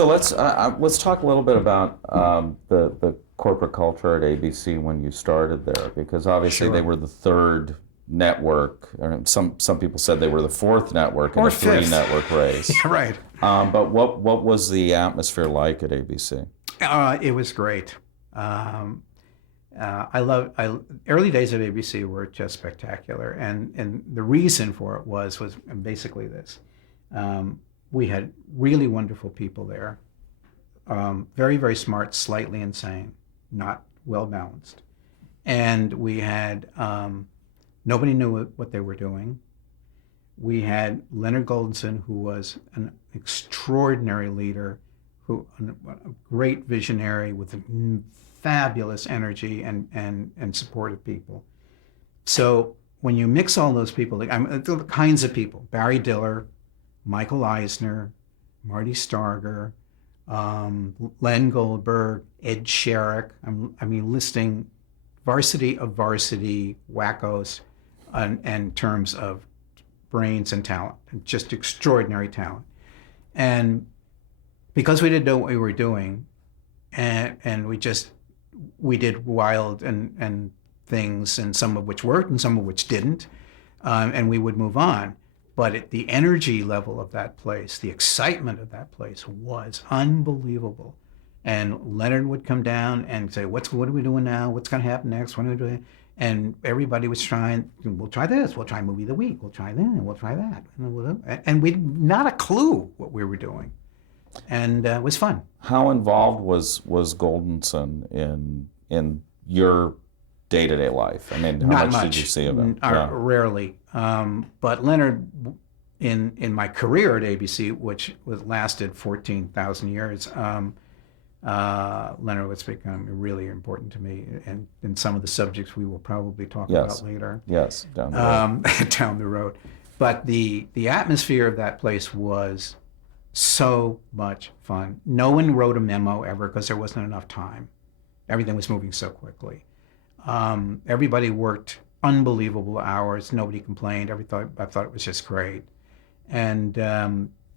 So let's talk a little bit about the corporate culture at ABC when you started there, because obviously they Sure. were the third network. Or some people said they were the fourth network in Or a three fifth. network race. Yeah, right. But what was the atmosphere like at ABC? It was great. Um, early days of ABC were just spectacular, and the reason for it was basically this. We had really wonderful people there, very very smart, slightly insane, not well balanced, and we had nobody knew what they were doing. We had Leonard Goldenson, who was an extraordinary leader, a great visionary with fabulous energy and support of people. So when you mix all those people, the kinds of people: Barry Diller, Michael Eisner, Marty Starger, Len Goldberg, Ed Sherrick. Listing varsity of varsity wackos in terms of brains and talent, and just extraordinary talent. And because we didn't know what we were doing, and we did wild and things, and some of which worked and some of which didn't, and we would move on. But the energy level of that place, the excitement of that place was unbelievable. And Leonard would come down and say, what are we doing now? What's going to happen next? What are we doing? And everybody was trying, we'll try this, we'll try movie of the week, we'll try that, we'll try that. And we not a clue what we were doing. And it was fun. How involved was Goldenson in your day-to-day life? I mean, how Not much much. did you see of him? Yeah. Rarely. But Leonard, in my career at ABC, which lasted 14,000 years, Leonard was become really important to me, and in some of the subjects we will probably talk Yes. about later. Yes, down the road. Down the road. But the atmosphere of that place was so much fun. No one wrote a memo ever because there wasn't enough time. Everything was moving so quickly. Everybody worked unbelievable hours. Nobody complained. I thought it was just great. And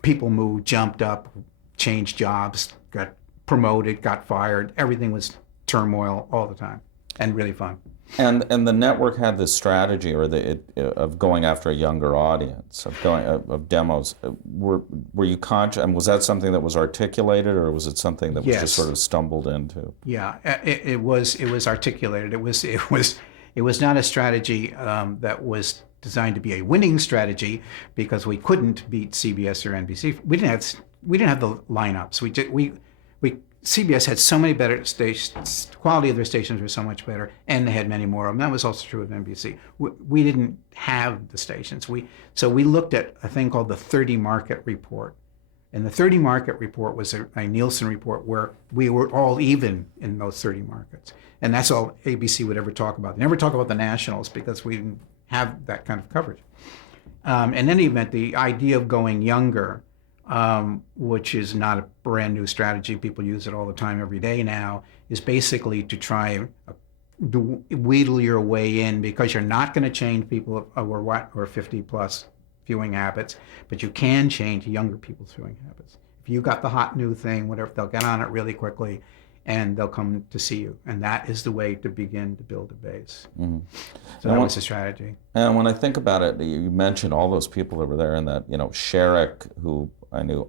people moved, jumped up, changed jobs, got promoted, got fired. Everything was turmoil all the time, and really fun. And the network had this strategy, of going after a younger audience, of demos. Were you conscious? And was that something that was articulated, or was it something that was just Yes. sort of stumbled into? Yeah, it was articulated. It was not a strategy that was designed to be a winning strategy, because we couldn't beat CBS or NBC. We didn't have the lineups. CBS had so many better stations. Quality of their stations were so much better, and they had many more of them. That was also true of NBC. We didn't have the stations. So we looked at a thing called the 30 market report. And the 30 market report was a Nielsen report where we were all even in those 30 markets. And that's all ABC would ever talk about. They never talk about the nationals because we didn't have that kind of coverage. In any event, the idea of going younger, which is not a brand new strategy, people use it all the time every day now, is basically to try to wheedle your way in, because you're not going to change people who are 50 plus viewing habits, but you can change younger people's viewing habits. If you got the hot new thing, whatever, they'll get on it really quickly and they'll come to see you. And that is the way to begin to build a base. Mm-hmm. So that was the strategy. And when I think about it, you mentioned all those people that were there, and that, Sherrick, who I knew,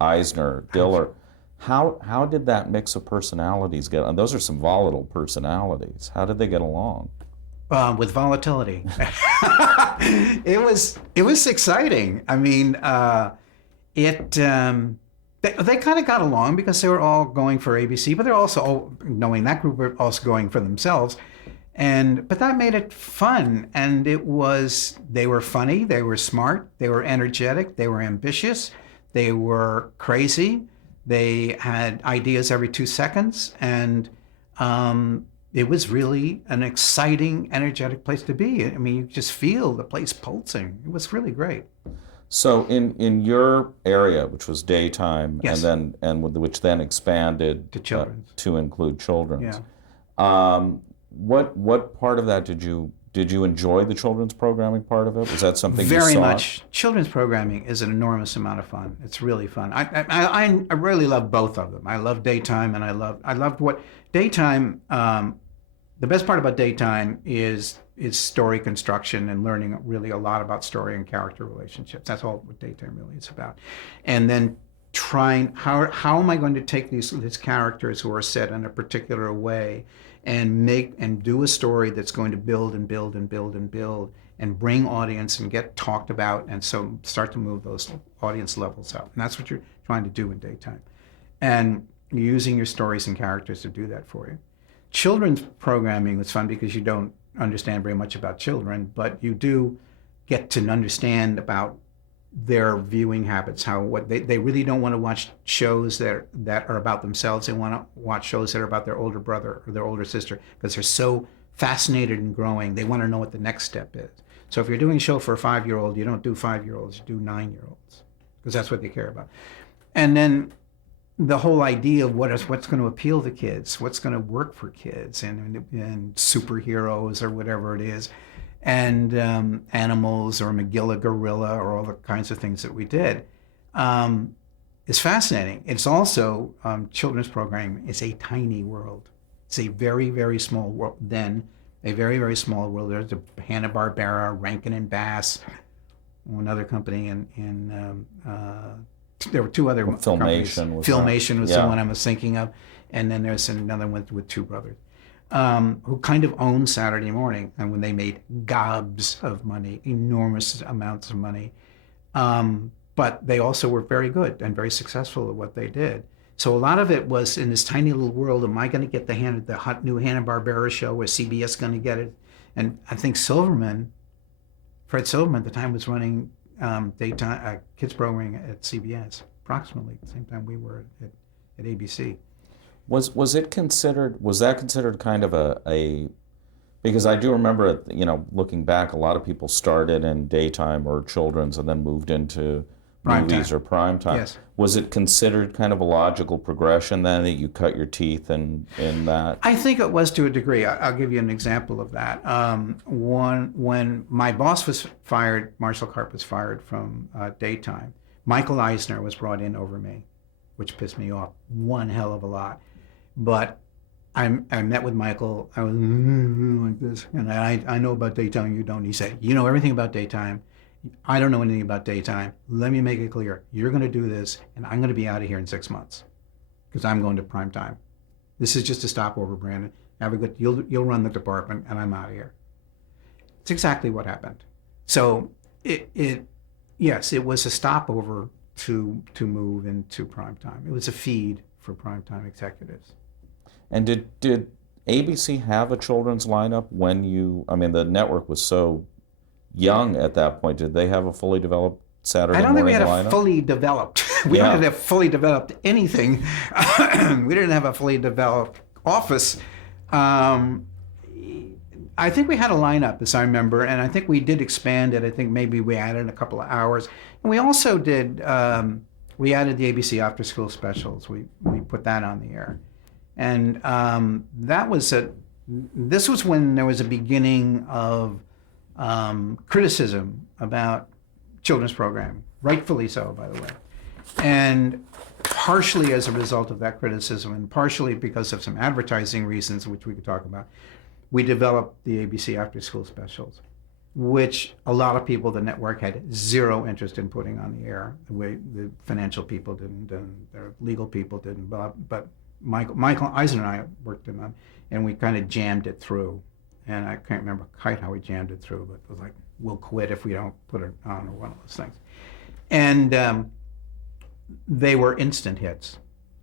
Eisner, Diller. How did that mix of personalities get on? Those are some volatile personalities. How did they get along? With volatility. It was exciting. I mean, they kind of got along because they were all going for ABC, but they're also, knowing that group, were also going for themselves. But that made it fun, and they were funny, they were smart, they were energetic, they were ambitious, they were crazy, they had ideas every 2 seconds, and it was really an exciting, energetic place to be. I mean, you just feel the place pulsing. It was really great. So in your area, which was daytime, Yes. which then expanded To children's. to include children's. Yeah. What part of that did you did you enjoy the children's programming part of it? Was that something you Very saw? much. Children's programming is an enormous amount of fun. It's really fun. I really love both of them. I love daytime, and I loved what daytime. The best part about daytime is story construction and learning really a lot about story and character relationships. That's all what daytime really is about. And then trying how am I going to take these characters who are set in a particular way and do a story that's going to build and build and build and build and bring audience and get talked about, and so start to move those audience levels up. And that's what you're trying to do in daytime. And you're using your stories and characters to do that for you. Children's programming is fun because you don't understand very much about children, but you do get to understand about their viewing habits, what they really don't want to watch shows that are about themselves. They want to watch shows that are about their older brother or their older sister because they're so fascinated and growing. They want to know what the next step is. So if you're doing a show for a 5-year-old, you don't do 5-year-olds, you do 9-year-olds because that's what they care about. And then the whole idea of what's going to appeal to kids, what's going to work for kids, and superheroes or whatever it is, and animals or Magilla Gorilla or all the kinds of things that we did is fascinating. It's also, children's programming is a tiny world. It's a very, very small world then, a very, very small world. There's a Hanna-Barbera, Rankin and Bass, another company, and there were two other companies. Filmation was the one I was thinking of, and then there's another one with two brothers. Who kind of owned Saturday morning, and when they made gobs of money, enormous amounts of money. But they also were very good and very successful at what they did. So a lot of it was in this tiny little world. Am I going to get the hot new Hanna-Barbera show? Is CBS going to get it? And I think Fred Silverman at the time was running daytime kids programming at CBS, approximately the same time we were at ABC. Was that considered kind of a because I do remember, looking back, a lot of people started in daytime or children's and then moved into movies or prime time. Yes. Was it considered kind of a logical progression then that you cut your teeth in that? I think it was to a degree. I'll give you an example of that. When my boss was fired, Marshall Karp was fired from daytime, Michael Eisner was brought in over me, which pissed me off one hell of a lot. But I met with Michael. I was like this, and I know about daytime. You don't. He said, you know everything about daytime. I don't know anything about daytime. Let me make it clear. You're going to do this, and I'm going to be out of here in 6 months because I'm going to prime time. This is just a stopover, Brandon. Have a good. You'll run the department, and I'm out of here. It's exactly what happened. So yes, it was a stopover to move into prime time. It was a feed for primetime executives. And did ABC have a children's lineup when the network was so young at that point? Did they have a fully developed Saturday morning lineup? I don't think we had a fully developed. We didn't have fully developed anything. We didn't have a fully developed office. I think we had a lineup, as I remember, and I think we did expand it. I think maybe we added a couple of hours. And we also did, we added the ABC after school specials. We put that on the air. And this was when there was a beginning of criticism about children's programming, rightfully so, by the way. And partially as a result of that criticism and partially because of some advertising reasons, which we could talk about, we developed the ABC after school specials, which a lot of people, the network had zero interest in putting on the air. The way the financial people didn't, and the legal people didn't, but Michael Eisner and I worked in on, and we kind of jammed it through. And I can't remember quite how we jammed it through, but it was like, we'll quit if we don't put it on, or one of those things. And they were instant hits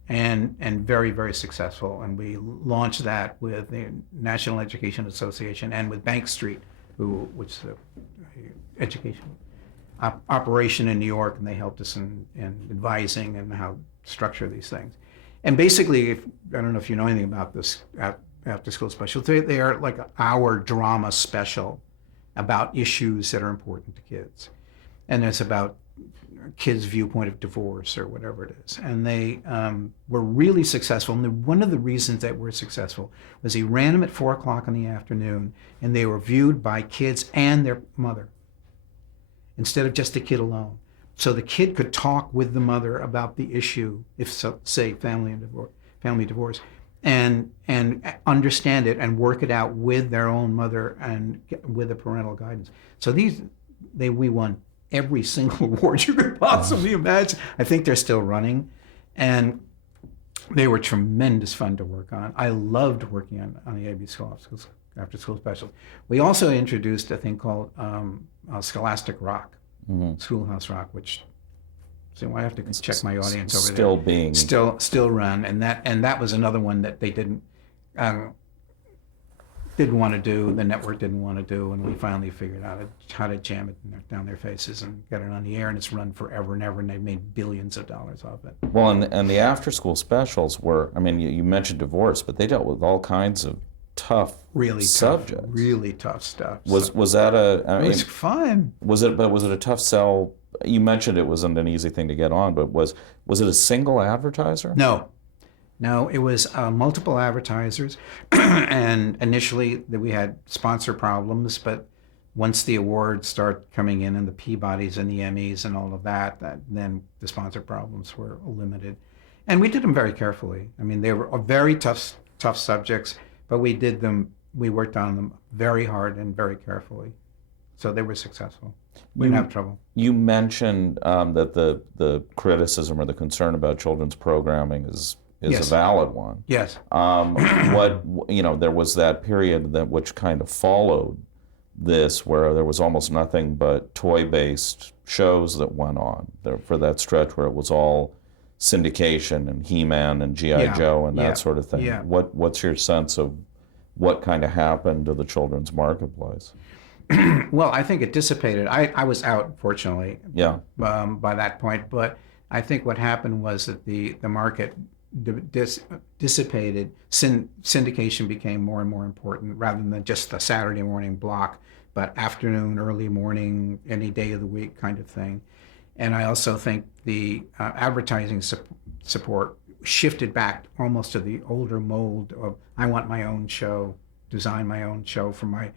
and very, very successful. And we launched that with the National Education Association and with Bank Street, which is an education operation in New York, and they helped us in advising and how to structure these things. And basically, I don't know if you know anything about this after school special, they are like an hour drama special about issues that are important to kids. And it's about kid's viewpoint of divorce or whatever it is. And they were really successful. And one of the reasons that we're successful was he ran them at 4 o'clock in the afternoon, and they were viewed by kids and their mother instead of just the kid alone. So the kid could talk with the mother about the issue, if so, say family divorce, and understand it and work it out with their own mother and with the parental guidance. So we won every single award you could possibly imagine. I think they're still running, and they were tremendous fun to work on. I loved working on the AB after school specials. We also introduced a thing called Scholastic Rock, Schoolhouse Rock, which, so I have to check my audience over there. Still run, and that was another one that they didn't want to do. The network didn't want to do, and we finally figured out how to jam it down their faces and get it on the air, and it's run forever and ever, and they've made billions of dollars off it. Well, and the after-school specials were, I mean, you mentioned divorce, but they dealt with all kinds of tough subjects. Really tough stuff. Was that a? I mean, it was fun. Was it a tough sell? You mentioned it wasn't an easy thing to get on, but was it a single advertiser? No, it was multiple advertisers, and initially we had sponsor problems, but once the awards start coming in and the Peabodys and the Emmys and all of that, then the sponsor problems were limited. And we did them very carefully. I mean, they were very tough subjects, but we worked on them very hard and very carefully. So they were successful. We didn't have trouble. You mentioned that the criticism or the concern about children's programming is yes. a valid one. Yes. There was that period which kind of followed this, where there was almost nothing but toy-based shows that went on there for that stretch, where it was all syndication and He-Man and G.I. Joe and that sort of thing. Yeah. What's your sense of what kind of happened to the children's marketplace? Well, I think it dissipated. I was out, fortunately, by that point. But I think what happened was that the market dissipated. Syndication became more and more important, rather than just the Saturday morning block, but afternoon, early morning, any day of the week kind of thing. And I also think the advertising support shifted back almost to the older mold of, I want my own show, design my own show for my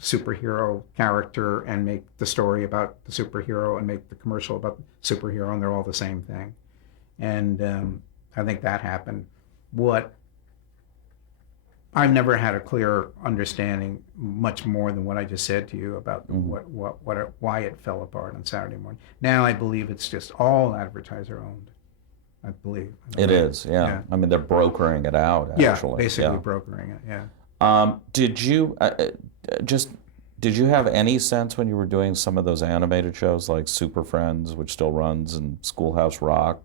superhero character, and make the story about the superhero and make the commercial about the superhero, and they're all the same thing. And I think that happened. I've never had a clear understanding, much more than what I just said to you, about why it fell apart on Saturday morning. Now I believe it's just all advertiser owned. I believe. It is, yeah. I mean, they're brokering it out, actually. Yeah, basically brokering it, yeah. Did you have any sense when you were doing some of those animated shows like Super Friends, which still runs, and Schoolhouse Rock,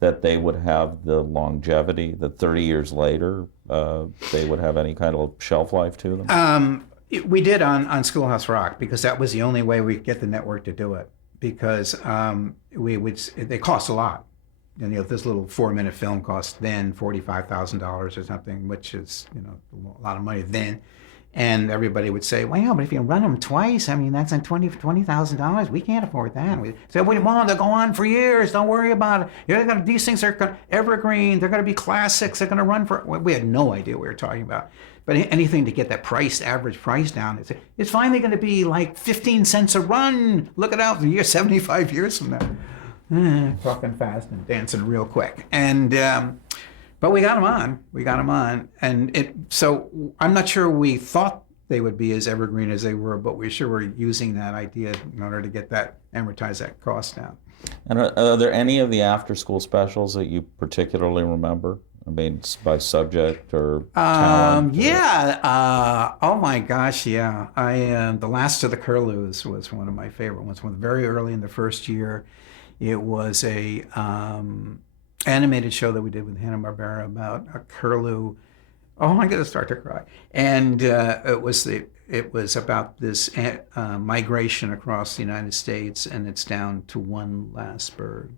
that they would have the longevity, that 30 years later they would have any kind of shelf life to them? We did on Schoolhouse Rock, because that was the only way we could get the network to do it, because they cost a lot. And this little 4-minute film cost then $45,000 or something, which is a lot of money then. And everybody would say, well, yeah, but if you run them twice, I mean, that's on $20,000. We can't afford that. We said, well, Mom, they'll go on for years. Don't worry about it. These things are evergreen. They're going to be classics. They're going to run for. We had no idea what we were talking about. But anything to get that average price down, it's finally going to be like 15 cents a run. Look it out, 75 years from now. Talking fast and dancing real quick. And but we got them on. And so I'm not sure we thought they would be as evergreen as they were, but we sure were using that idea in order to get that, amortize that cost down. And are there any of the after-school specials that you particularly remember? I mean, by subject or talent? Oh my gosh, yeah. The Last of the Curlews was one of my favorite ones. Very early in the first year. It was a animated show that we did with Hanna-Barbera about a curlew. Oh, I'm going to start to cry. And it was about this migration across the United States, and it's down to one last bird.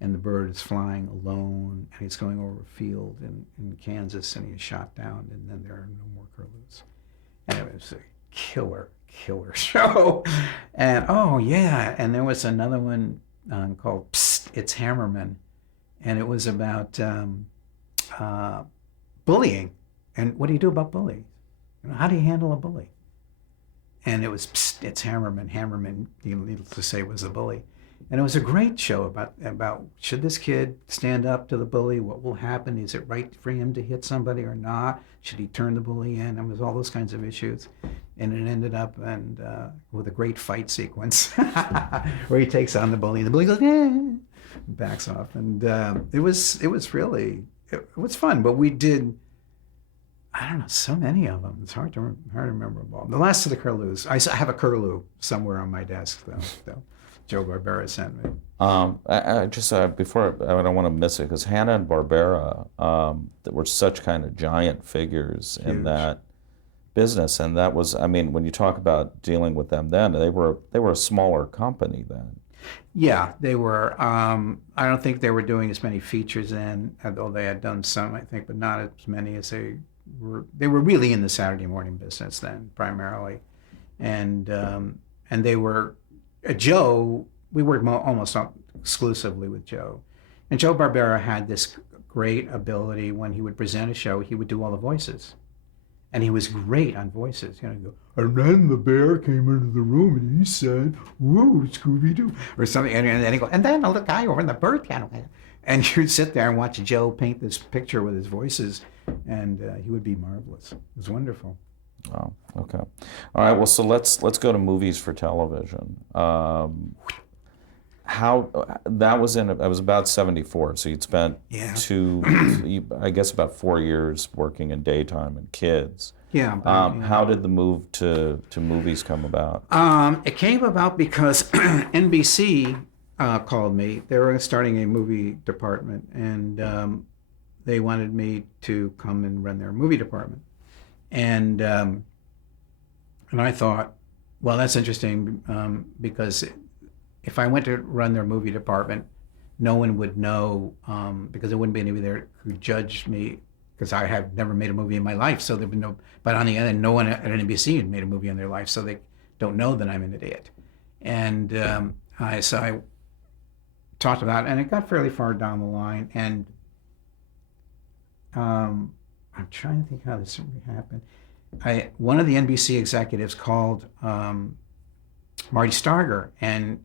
And the bird is flying alone, and he's going over a field in Kansas, and he is shot down, and then there are no more curlews. And it was a killer show. And and there was another one. called Psst, It's Hammerman. And it was about bullying. And what do you do about bullying? How do you handle a bully? And it was, Psst, It's Hammerman. Hammerman, needless to say, was the bully. And it was a great show about should this kid stand up to the bully? What will happen? Is it right for him to hit somebody or not? Should he turn the bully in? And it was all those kinds of issues. And it ended up with a great fight sequence where he takes on the bully, and the bully goes, backs off. And it was fun. But we did, I don't know, so many of them. It's hard to remember them all. The last of the curlews. I have a curlew somewhere on my desk, though. Joe Barbera sent me. I just before I don't want to miss it because Hanna and Barbera that were such kind of giant figures in that business, and that was, I mean, when you talk about dealing with them then, they were a smaller company then. Yeah, they were. I don't think they were doing as many features then, although they had done some, I think, but not as many as they were. They were really in the Saturday morning business then, primarily, and they were. Joe, we worked almost exclusively with Joe. And Joe Barbera had this great ability when he would present a show, he would do all the voices. And he was great on voices. You know, he'd go, and then the bear came into the room and he said, woo, Scooby-Doo, or something. And then he'd go, and then a little guy over in the bird piano. And you'd sit there and watch Joe paint this picture with his voices, and he would be marvelous. It was wonderful. Oh, okay. All right. Well, so let's go to movies for television. How that was I was about 74, so you'd spent I guess about 4 years working in daytime and kids. Yeah. How did the move to movies come about? It came about because NBC called me. They were starting a movie department, and they wanted me to come and run their movie department. And I thought, well, that's interesting because if I went to run their movie department, no one would know because there wouldn't be anybody there who judged me because I have never made a movie in my life. So there'd be no. But on the other hand, no one at NBC had made a movie in their life, so they don't know that I'm an idiot. And I talked about it, and it got fairly far down the line, and I'm trying to think how this happened. One of the NBC executives called Marty Starger, and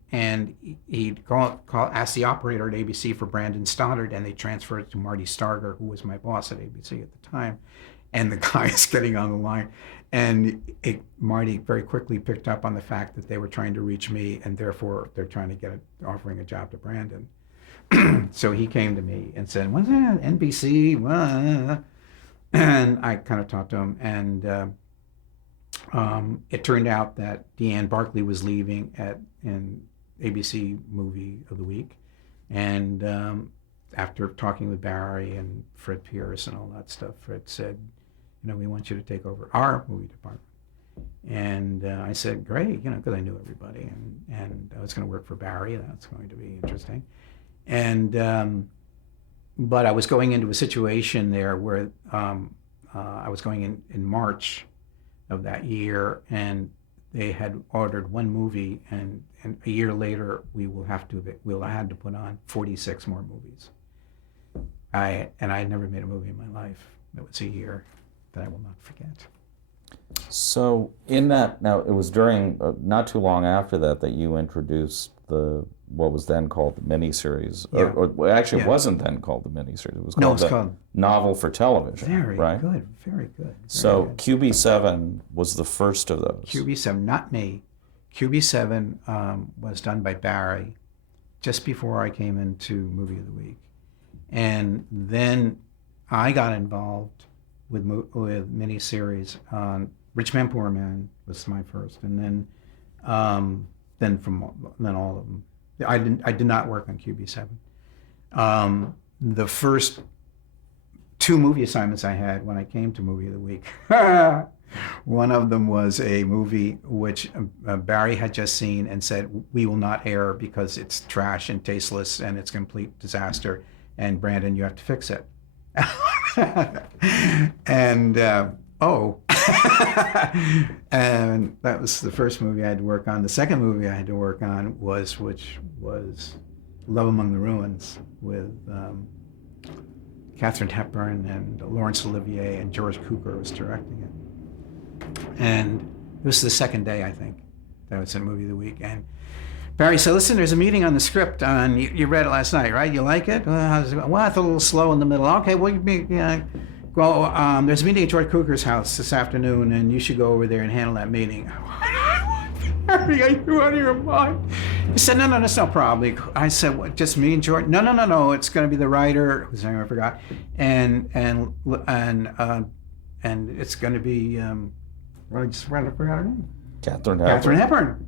he asked the operator at ABC for Brandon Stoddard, and they transferred it to Marty Starger, who was my boss at ABC at the time. And the guy is getting on the line, and Marty very quickly picked up on the fact that they were trying to reach me, and therefore they're trying to offering a job to Brandon. So he came to me and said, "What's that? NBC?" And I kind of talked to him, and it turned out that Deanne Barkley was leaving in ABC Movie of the Week, and after talking with Barry and Fred Pierce and all that stuff, Fred said, we want you to take over our movie department. And I said, great, because I knew everybody, and I was going to work for Barry. That's going to be interesting. And but I was going into a situation there where I was going in March of that year, and they had ordered one movie, and a year later we'll had to put on 46 more movies. I had never made a movie in my life. It was a year that I will not forget. So in that, now it was during, not too long after that you introduced what was then called the miniseries. Yeah. Or actually, it wasn't then called the miniseries. It was called Novel for Television. Very right? Good, very good. So QB7 was the first of those. QB7, not me. QB7 was done by Barry just before I came into Movie of the Week. And then I got involved with miniseries. Rich Man, Poor Man was my first, and then all of them. I did not work on QB7. The first 2 movie assignments I had when I came to Movie of the Week. One of them was a movie which Barry had just seen and said, we will not air because it's trash and tasteless and it's a complete disaster. And Brandon, you have to fix it. And and that was the first movie I had to work on. The second movie I had to work on which was Love Among the Ruins with Katharine Hepburn and Laurence Olivier, and George Cukor was directing it. And it was the second day, I think, that was in Movie of the Week. And Barry said, listen, there's a meeting on the script. You read it last night, right? You like it? How's it going? Well, I thought a little slow in the middle. Okay, well, there's a meeting at George Cukor's house this afternoon, and you should go over there and handle that meeting. Barry, are you out of your mind? He said, no, that's no problem. I said, what, just me and George? No, it's going to be the writer, whose name I forgot, and it's going to be, I forgot her name. Katharine Hepburn. Katharine Hepburn.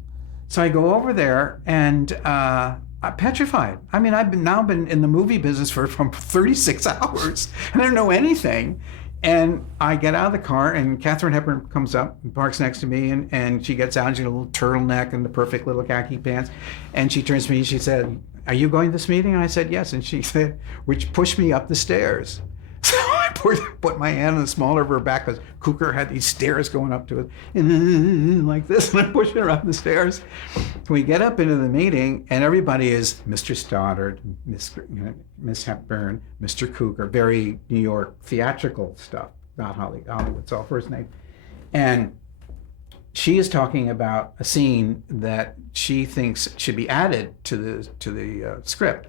So I go over there, and I'm petrified. I mean, I've been in the movie business for 36 hours, and I don't know anything. And I get out of the car, and Katharine Hepburn comes up and parks next to me, and she gets out, and she's got a little turtleneck and the perfect little khaki pants. And she turns to me and she said, are you going to this meeting? And I said, yes. And she said, which pushed me up the stairs. So I put my hand on the smaller of her back, because Cukor had these stairs going up to it, and like this, and I pushed her up the stairs. We get up into the meeting, and everybody is Mr. Stoddard, Miss Hepburn, Mr. Cukor, very New York theatrical stuff, not Hollywood, it's all first name. And she is talking about a scene that she thinks should be added to the script.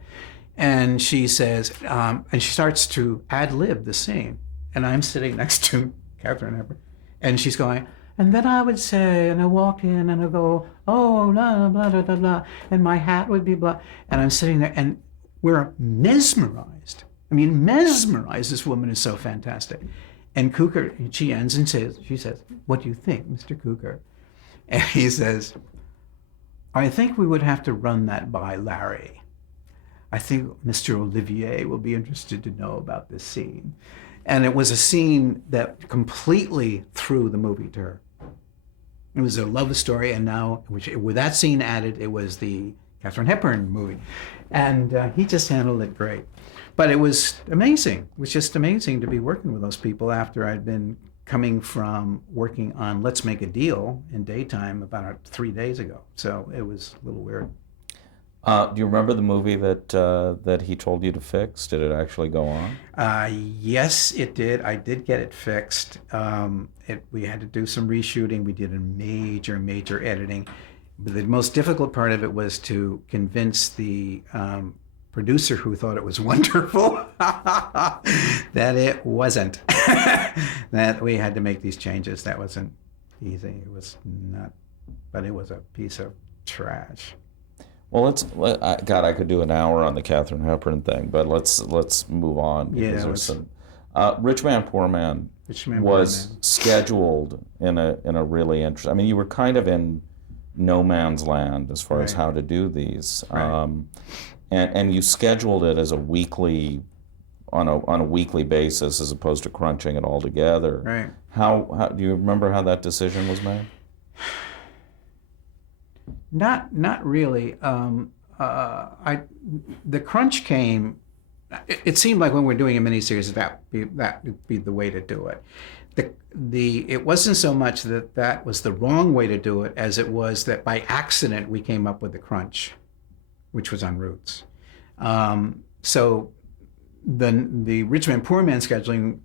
And she says, and she starts to ad-lib the scene. And I'm sitting next to Katharine Hepburn, and she's going, and then I would say, and I walk in and I go, oh, blah, blah, blah, blah, blah, and my hat would be blah. And I'm sitting there, and we're mesmerized. I mean, mesmerized. This woman is so fantastic. And Cukor, she ends and she says, what do you think, Mr. Cukor? And he says, I think we would have to run that by Larry. I think Mr. Olivier will be interested to know about this scene. And it was a scene that completely threw the movie to her. It was a love story, and now, with that scene added, it was the Katharine Hepburn movie. And he just handled it great. But it was amazing. It was just amazing to be working with those people after I'd been coming from working on Let's Make a Deal in daytime about 3 days ago. So it was a little weird. Do you remember the movie that he told you to fix? Did it actually go on? Yes, it did. I did get it fixed. We had to do some reshooting. We did a major editing. But the most difficult part of it was to convince the producer, who thought it was wonderful, that it wasn't. That we had to make these changes. That wasn't easy. It was not, but it was a piece of trash. Well, God, I could do an hour on the Katharine Hepburn thing, but let's move on, because there's some. Rich Man, Poor Man was scheduled in a really interesting. I mean, you were kind of in no man's land as far as how to do these, and you scheduled it as a weekly, on a weekly basis, as opposed to crunching it all together. Right. How do you remember how that decision was made? Not really. The crunch came. It seemed like when we're doing a miniseries, that would be the way to do it. It wasn't so much that was the wrong way to do it as it was that by accident we came up with the crunch, which was on Roots. So the Rich Man, Poor Man scheduling,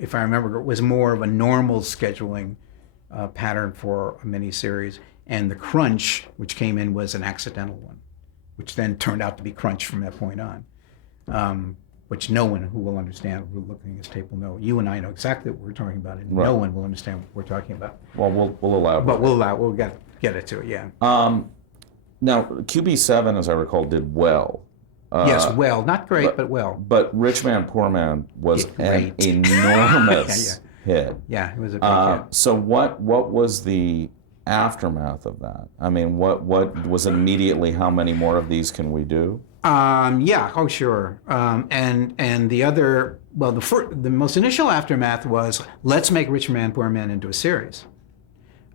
if I remember, was more of a normal scheduling pattern for a miniseries. And the crunch, which came in, was an accidental one, which then turned out to be crunch from that point on, which no one who will understand, looking at this tape, will know. You and I know exactly what we're talking about, and no one will understand what we're talking about. Well, we'll allow. But we'll get it to it, yeah. Now, QB7, as I recall, did well. Yes, well, not great, but well. But Rich Man, Poor Man was an enormous hit. Yeah, it was a big hit. So what was the aftermath of that? I mean, what was it immediately? How many more of these can we do? Yeah. Oh, sure. And the other, well, the most initial aftermath was, let's make Rich Man, Poor Man into a series.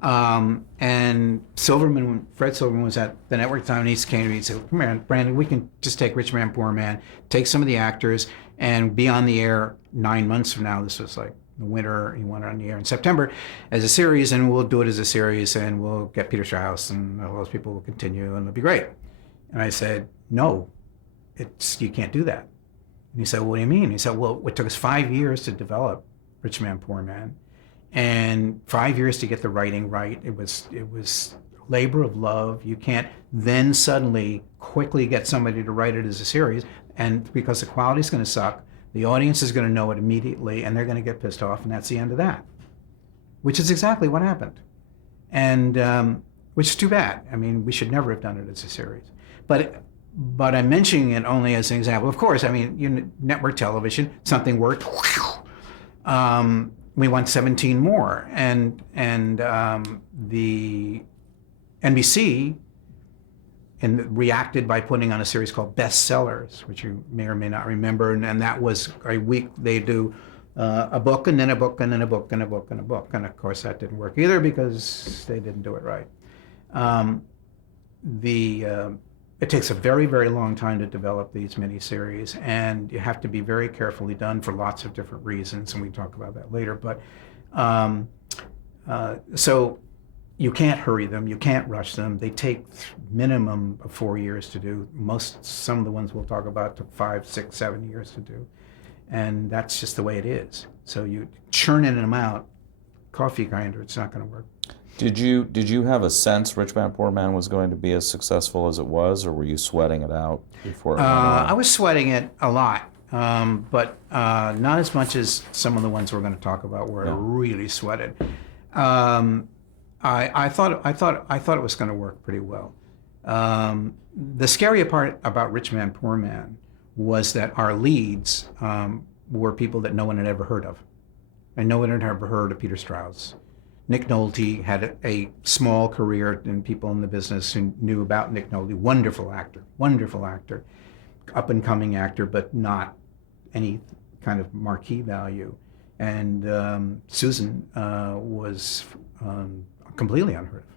And Fred Silverman was at the network at the time, and he came to me and said, come here, Brandon, we can just take Rich Man, Poor Man, take some of the actors, and be on the air 9 months from now. This was like the winter. He went on the air in September as a series, and we'll do it as a series, and we'll get Peter Strauss, and all those people will continue, and it'll be great. And I said, no, you can't do that. And he said, well, what do you mean? He said, well, it took us 5 years to develop Rich Man, Poor Man, and 5 years to get the writing right. It was labor of love. You can't then suddenly quickly get somebody to write it as a series, and because the quality's going to suck, the audience is going to know it immediately, and they're going to get pissed off, and that's the end of that. Which is exactly what happened, and which is too bad. I mean, we should never have done it as a series. But I'm mentioning it only as an example. Of course, I mean, network television, something worked. We want 17 more, and the NBC reacted by putting on a series called Bestsellers, which you may or may not remember, and that was a week they do a book and then a book and then a book and a book and a book, and of course that didn't work either because they didn't do it right. It takes a very, very long time to develop these miniseries, and you have to be very carefully done for lots of different reasons, and we can talk about that later. But so you can't hurry them, you can't rush them. They take minimum of 4 years to do. Some of the ones we'll talk about took 5, 6, 7 years to do, and that's just the way it is. So you churning them out, coffee grinder, it's not going to work. Did you have a sense Rich Man, Poor Man was going to be as successful as it was, or were you sweating it out before it went on? I was sweating it a lot, but not as much as some of the ones we're going to talk about where I really sweated. I thought it was going to work pretty well. The scary part about Rich Man, Poor Man was that our leads were people that no one had ever heard of, and no one had ever heard of Peter Strauss. Nick Nolte had a small career, and people in the business who knew about Nick Nolte. Wonderful actor, up-and-coming actor, but not any kind of marquee value. And Susan was completely unheard of.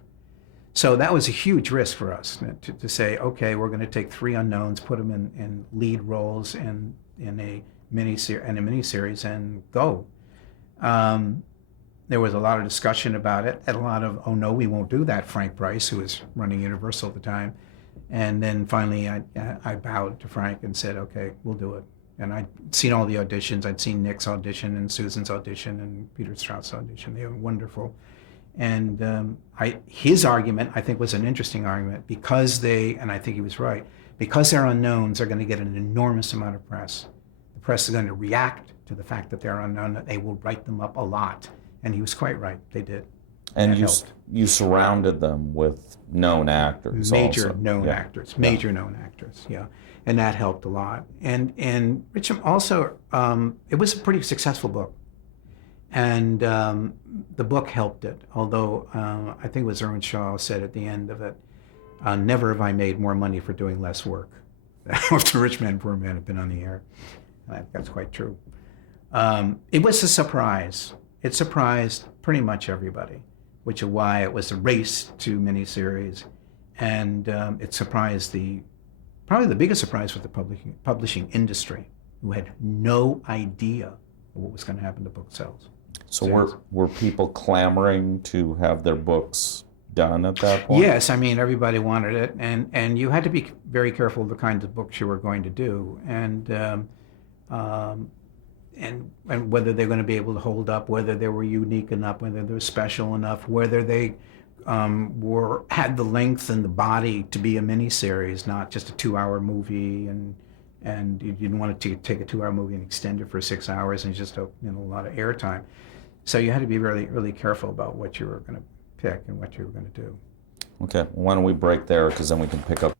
So that was a huge risk for us to say, okay, we're going to take 3 unknowns, put them in lead roles in a miniseries, and go. There was a lot of discussion about it, and a lot of, oh no, we won't do that, Frank Bryce, who was running Universal at the time. And then finally I bowed to Frank and said, okay, we'll do it. And I'd seen all the auditions. I'd seen Nick's audition and Susan's audition and Peter Strauss' audition. They were wonderful. And his argument, I think, was an interesting argument because and I think he was right, because they're unknowns, they're going to get an enormous amount of press. The press is going to react to the fact that they're unknown. They will write them up a lot. And he was quite right. They did. And you surrounded them with known actors. Major known actors, yeah. And that helped a lot. And Richard also, it was a pretty successful book. And the book helped it. Although I think it was Irwin Shaw said at the end of it, never have I made more money for doing less work. After Rich Man, Poor Man had been on the air. That's quite true. It was a surprise. It surprised pretty much everybody, which is why it was a race to miniseries, and it surprised probably the biggest surprise was the publishing industry, who had no idea what was going to happen to book sales. So were people clamoring to have their books done at that point? Yes, I mean everybody wanted it, and you had to be very careful of the kinds of books you were going to do, and whether they're going to be able to hold up, whether they were unique enough, whether they were special enough, whether they had the length and the body to be a miniseries, not just a 2-hour movie, and you didn't want to take a 2-hour movie and extend it for 6 hours and just a lot of airtime. So you had to be really, really careful about what you were going to pick and what you were going to do. Okay, why don't we break there, because then we can pick up